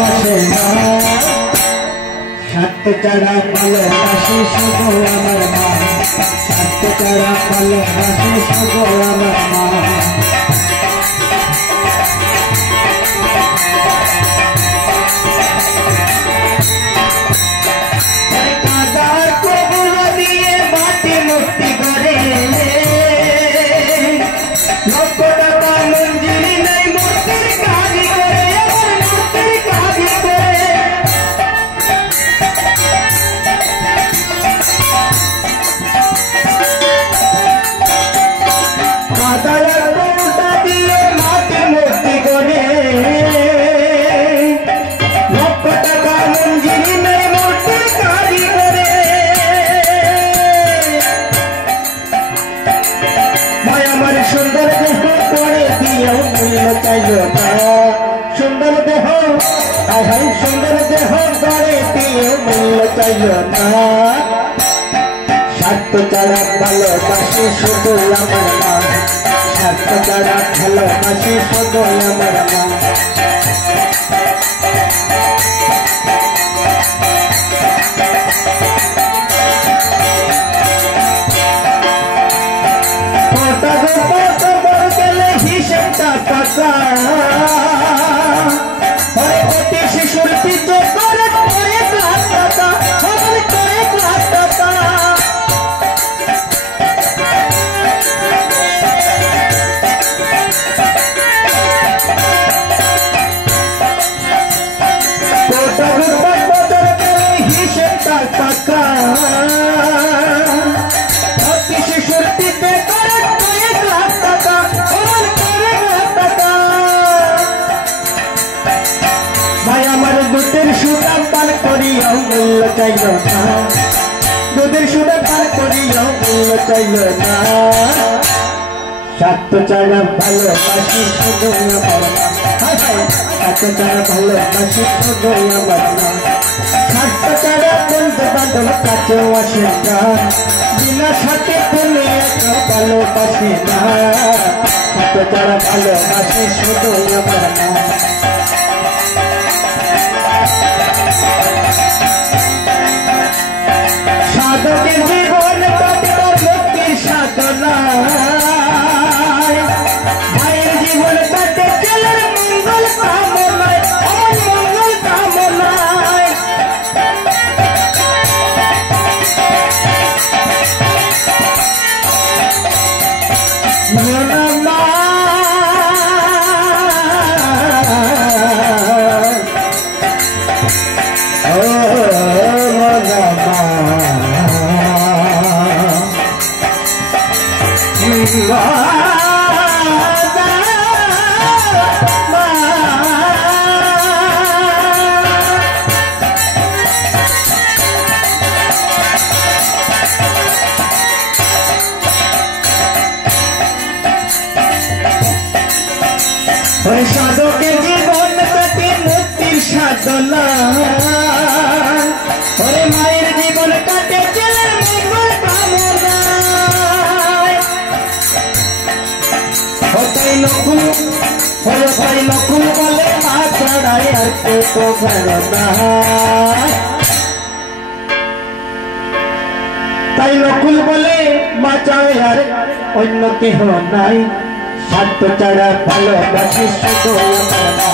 ভালোবাসে না স্বার্থ ছাড়া ভালোবাসি শুধু আমার মা স্বার্থ ছাড়া ভালোবাসি শুধু আমার মা सुंदर देह सुंदर देह गड़े दिए मूल्य चाइल ना स्वार्थ छाड़ा भालोबासी शुधु आमार मा स्वार्थ छाड़ा भालोबासी शुधु आमार मा दूधेर सुधा पार करिया मूल्य चाइल ना स्वार्थ छाड़ा भालोबासी शुधु आमार मा स्वार्थ छाड़ा भालोबासी शुधु आमार मा स्वार्थ छाड़ा बंधु बांधव काछेও আসে না बिना स्वार्थे তুমি একা ভালোবাসে না स्वार्थ छाड़ा भालोबासी शुधु आमार मा साधकेर जीवन काटবার মুক্তির সাধনায় ভাইয়ের জীবন কাটে ছেলের মঙ্গল কামনায় আমার মঙ্গল কামনায় साधकेर जीवन काटे मुक्तिर साधना मायेर जीवन काटे चेलेर मंगल कामनाय ताई नकुल बोले मा छाड़ाई आर केउ भालो ना ताई नकुल बोले मा छाड़ाई आर अन्य केह नाई स्वार्थ छाड़ा भालोबासी शुधु आमार मा।